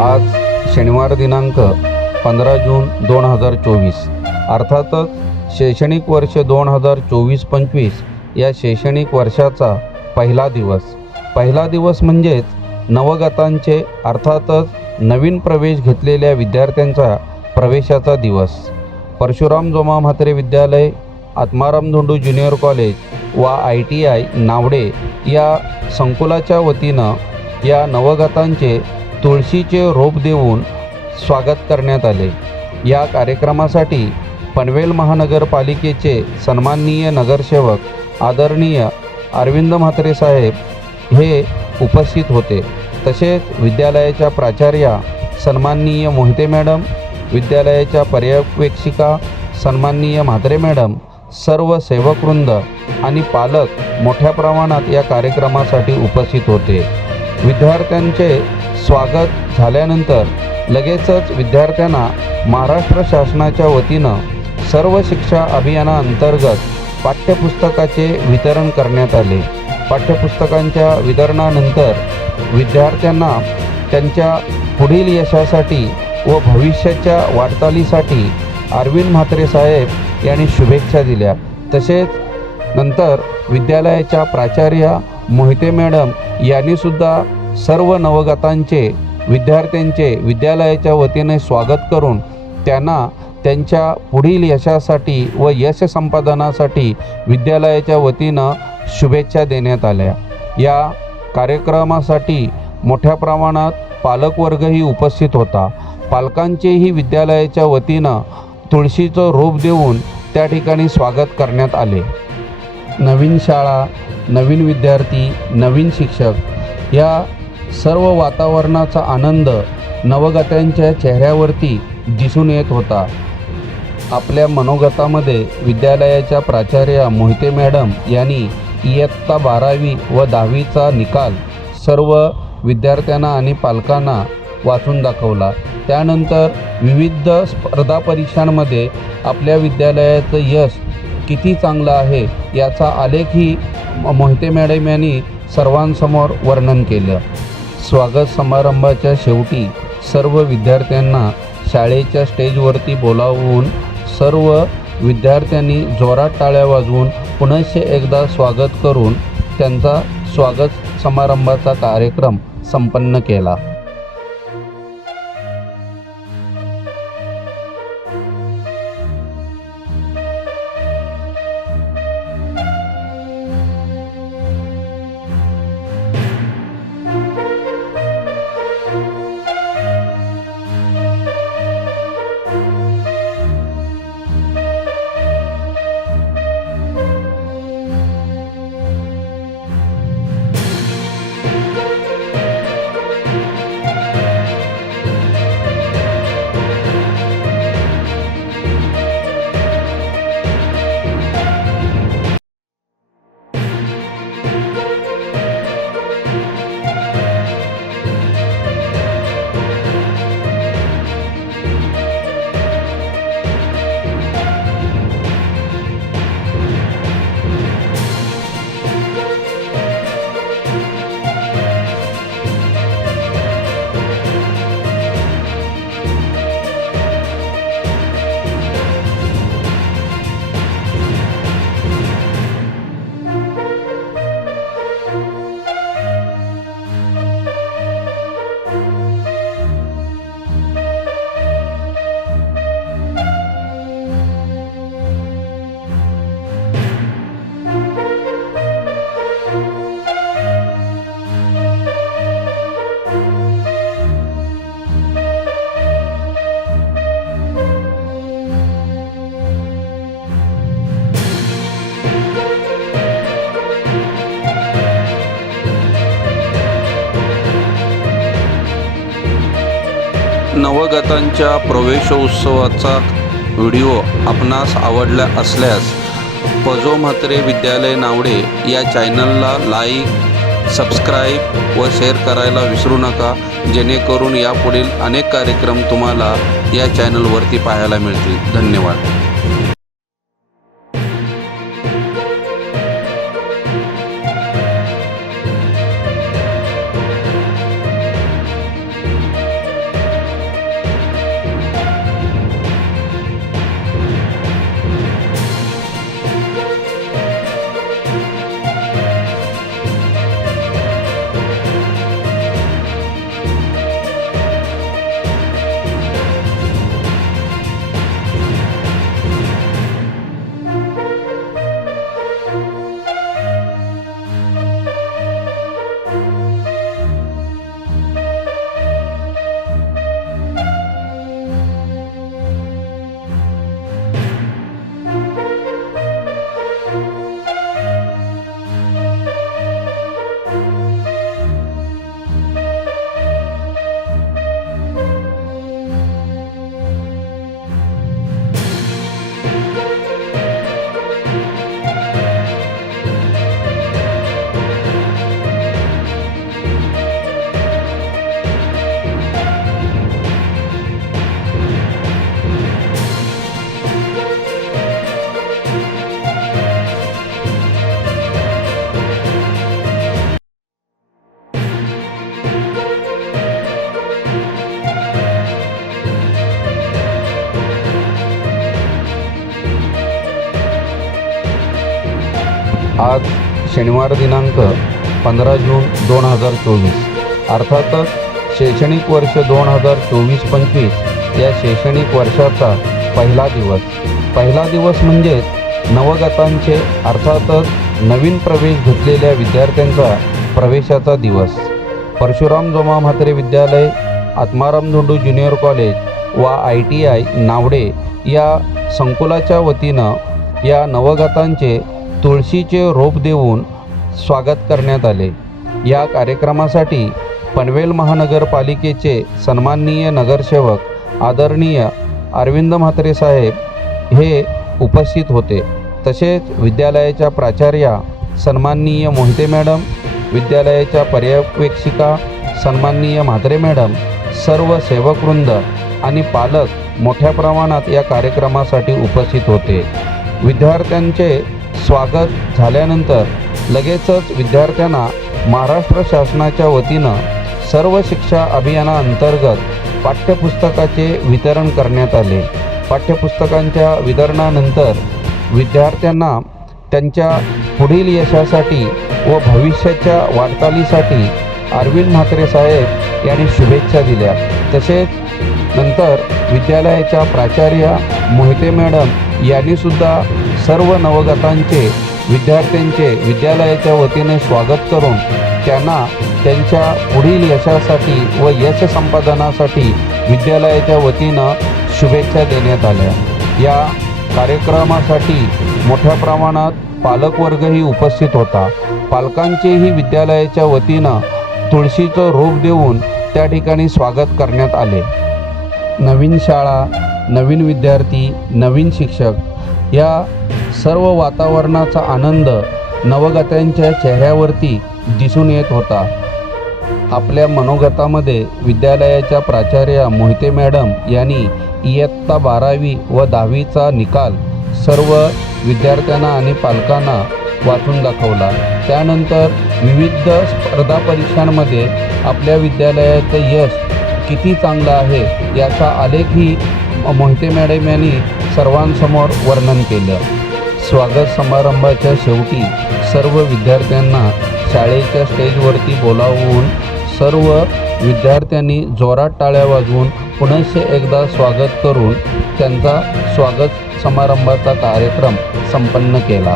आज शनिवार दिनांक 15 जून 2024, अर्थातच शैक्षणिक वर्ष 2024-25 या शैक्षणिक वर्षाचा पहिला दिवस म्हणजेच नवगतांचे अर्थातच नवीन प्रवेश घेतलेल्या विद्यार्थ्यांचा प्रवेशाचा दिवस. परशुराम जोमा म्हात्रे विद्यालय, आत्माराम धोंडू ज्युनियर कॉलेज व ITI नावडे या संकुलाच्या वतीनं या नवगतांचे तुळशीचे रोप देऊन स्वागत करण्यात आले. या कार्यक्रमासाठी पनवेल महानगरपालिकेचे सन्माननीय नगरसेवक आदरणीय अरविंद म्हात्रे साहेब हे उपस्थित होते. तसेच विद्यालयाच्या प्राचार्या सन्माननीय मोहिते मॅडम, विद्यालयाच्या पर्यवेक्षिका सन्माननीय म्हात्रे मॅडम, सर्व सेवकवृंद आणि पालक मोठ्या प्रमाणात या कार्यक्रमासाठी उपस्थित होते. विद्यार्थ्यांचे स्वागत झाल्यानंतर लगेचच विद्यार्थ्यांना महाराष्ट्र शासनाच्या वतीनं सर्व शिक्षा अभियानाअंतर्गत पाठ्यपुस्तकाचे वितरण करण्यात आले. पाठ्यपुस्तकांच्या वितरणानंतर विद्यार्थ्यांना त्यांच्या पुढील यशासाठी व भविष्याच्या वाटचालीसाठी अरविंद म्हात्रे साहेब यांनी शुभेच्छा दिल्या. तसेच नंतर विद्यालयाच्या प्राचार्या मोहिते मॅडम यांनीसुद्धा सर्व नवगतांचे विद्यार्थ्यांचे विद्यालयाच्या वतीने स्वागत करून त्यांना त्यांच्या पुढील यशासाठी व यश संपादनासाठी विद्यालयाच्या वतीनं शुभेच्छा देण्यात आल्या. या कार्यक्रमासाठी मोठ्या प्रमाणात पालकवर्गही उपस्थित होता. पालकांचेही विद्यालयाच्या वतीनं तुळशीचं रोप देऊन त्या ठिकाणी स्वागत करण्यात आले. नवीन शाळा, नवीन विद्यार्थी, नवीन शिक्षक या सर्व वातावरणाचा आनंद नवगतांच्या चेहऱ्यावरती दिसून येत होता. आपल्या मनोगतामध्ये विद्यालयाच्या प्राचार्या मोहिते मॅडम यांनी इयत्ता 12वी व 10वीचा निकाल सर्व विद्यार्थ्यांना आणि पालकांना वाचून दाखवला. त्यानंतर विविध स्पर्धा परीक्षांमध्ये आपल्या विद्यालयाचं यश किती चांगलं आहे याचा आलेखही मोहिते मॅडम यांनी सर्वांसमोर वर्णन केलं. स्वागत समारंभाच्या शेवटी सर्व विद्यार्थ्यांना शाळेच्या स्टेजवरती बोलावून सर्व विद्यार्थ्यांनी जोरात टाळ्या वाजवून पुनश्च एकदा स्वागत करून त्यांचा स्वागत समारंभाचा कार्यक्रम संपन्न केला. नवगतांच्या प्रवेशोत्सवाचा व्हिडिओ आपणास आवडला असल्यास पजो म्हात्रे विद्यालय नावडे या चॅनलला लाईक, सबस्क्राईब व शेअर करायला विसरू नका, जेणेकरून यापुढील अनेक कार्यक्रम तुम्हाला या चॅनलवरती पाहायला मिळतील. धन्यवाद. आज शनिवार दिनांक 15 जून 2024. अर्थातच शैक्षणिक वर्ष 2024-25 या शैक्षणिक वर्षाचा पहिला दिवस म्हणजेच नवगतांचे अर्थातच नवीन प्रवेश घेतलेल्या विद्यार्थ्यांचा प्रवेशाचा दिवस. परशुराम जोमा म्हात्रे विद्यालय, आत्माराम धोंडू ज्युनियर कॉलेज व ITI नावडे या संकुलाच्या वतीनं या नवगतांचे तुळशीचे रोप देऊन स्वागत करण्यात आले. या कार्यक्रमासाठी पनवेल महानगरपालिकेचे सन्माननीय नगरसेवक आदरणीय अरविंद म्हात्रे साहेब हे उपस्थित होते. तसेच विद्यालयाच्या प्राचार्या सन्माननीय मोहिते मॅडम, विद्यालयाच्या पर्यवेक्षिका सन्माननीय म्हात्रे मॅडम, सर्व सेवकवृंद आणि पालक मोठ्या प्रमाणात या कार्यक्रमासाठी उपस्थित होते. विद्यार्थ्यांचे स्वागत झाल्यानंतर लगेचच विद्यार्थ्यांना महाराष्ट्र शासनाच्या वतीनं सर्व शिक्षा अभियानाअंतर्गत पाठ्यपुस्तकाचे वितरण करण्यात आले. पाठ्यपुस्तकांच्या वितरणानंतर विद्यार्थ्यांना त्यांच्या पुढील यशासाठी व भविष्याच्या वाटचालीसाठी अरविंद म्हात्रे साहेब यांनी शुभेच्छा दिल्या. तसेच नंतर विद्यालयाच्या प्राचार्या मोहिते मॅडम यांनीसुद्धा सर्व नवगतांचे विद्यार्थ्यांचे विद्यालयाच्या वतीने स्वागत करून त्यांना त्यांच्या पुढील यशासाठी व यश संपादनासाठी विद्यालयाच्या वतीनं शुभेच्छा देण्यात आल्या. या कार्यक्रमासाठी मोठ्या प्रमाणात पालकवर्गही उपस्थित होता. पालकांचेही विद्यालयाच्या वतीनं तुळशीचं रोप देऊन त्या ठिकाणी स्वागत करण्यात आले. नवीन शाळा, नवीन विद्यार्थी, नवीन शिक्षक या सर्व वातावरणाचा आनंद नवगतांच्या चेहऱ्यावरती दिसून येत होता. आपल्या मनोगतामध्ये विद्यालयाच्या प्राचार्या मोहिते मॅडम यांनी इयत्ता 12वी व 10वीचा निकाल सर्व विद्यार्थ्यांना आणि पालकांना वाचून दाखवला. त्यानंतर विविध स्पर्धा परीक्षांमध्ये आपल्या विद्यालयाचं यश किती चांगलं आहे याचा आलेखही मोहिते मॅडम यांनी सर्वांसमोर वर्णन केलं. स्वागत समारंभाच्या शेवटी सर्व विद्यार्थ्यांना शाळेच्या स्टेजवरती बोलावून सर्व विद्यार्थ्यांनी जोरात टाळ्या वाजवून पुनश्च एकदा स्वागत करून त्यांचा स्वागत समारंभाचा कार्यक्रम संपन्न केला.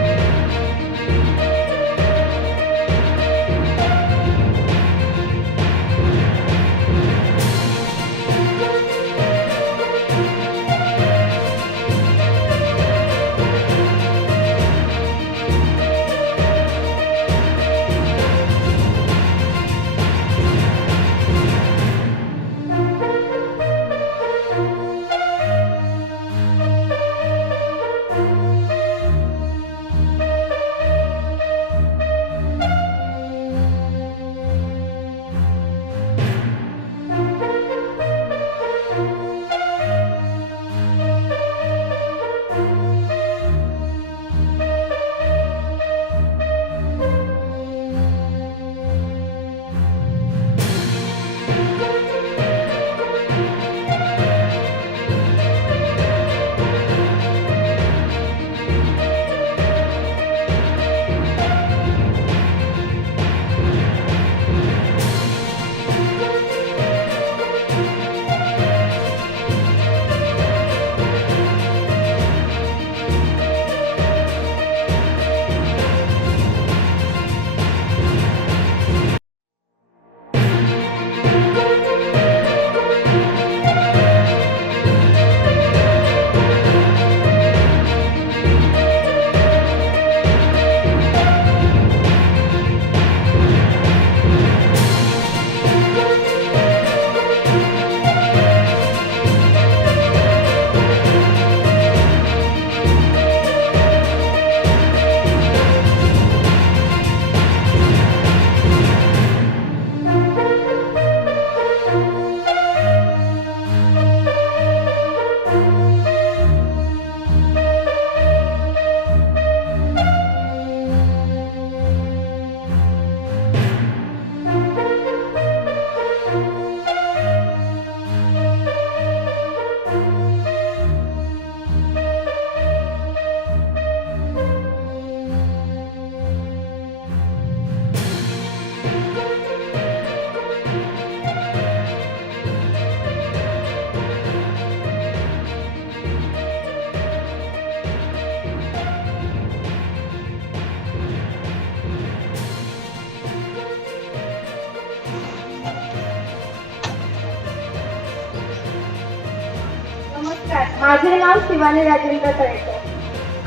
नमस्कार, माझे नाव शिवानी राजेंद्र तळेकर.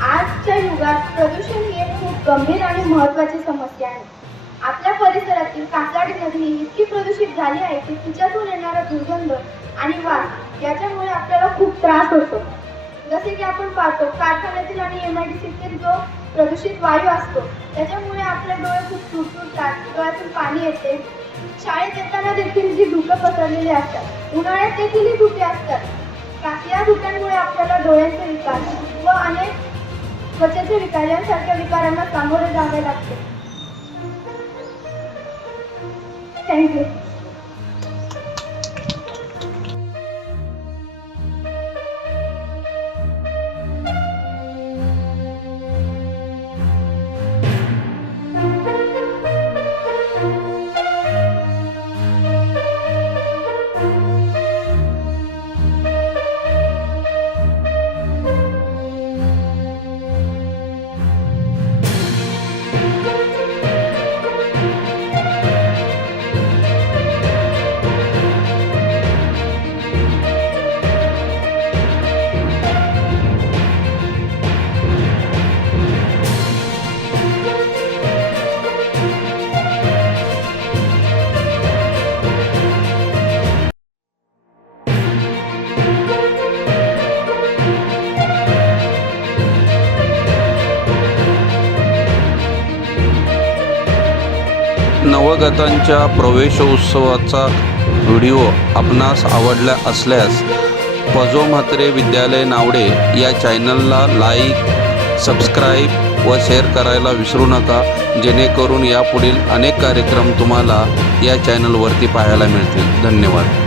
आजच्या युगात प्रदूषण ही एक खूप गंभीर आणि महत्त्वाची समस्या आहे. आपल्या परिसरातील कासाडी नदी ही इतकी प्रदूषित झाली आहे की तिच्यातून येणारा दुर्गंध आणि वास याच्यामुळे आपल्याला खूप त्रास होतो. जसे की आपण पाहतो कारखान्यातील आणि MIDCतील जो प्रदूषित वायू असतो त्याच्यामुळे आपले डोळे खूप सुटतात, डोळ्यातून पाणी येते. शाळेत येताना देखील जी धुकं पसरलेली असतात, उन्हाळ्यात देखील ही धुके असतात. या धुक्यांमुळे आपल्याला डोळ्यांचे विकार व अनेक त्वचेचे विकार यांसारख्या विकारांना सामोरे जावे लागते. थँक्यू. नवगतांच्या प्रवेशोत्सवाचा व्हिडिओ आपणास आवडला असल्यास पजो म्हात्रे विद्यालय नावडे या चॅनलला लाईक, सबस्क्राईब व शेअर करायला विसरू नका, जेणेकरून यापुढील अनेक कार्यक्रम तुम्हाला या चॅनलवरती पाहायला मिळतील. धन्यवाद.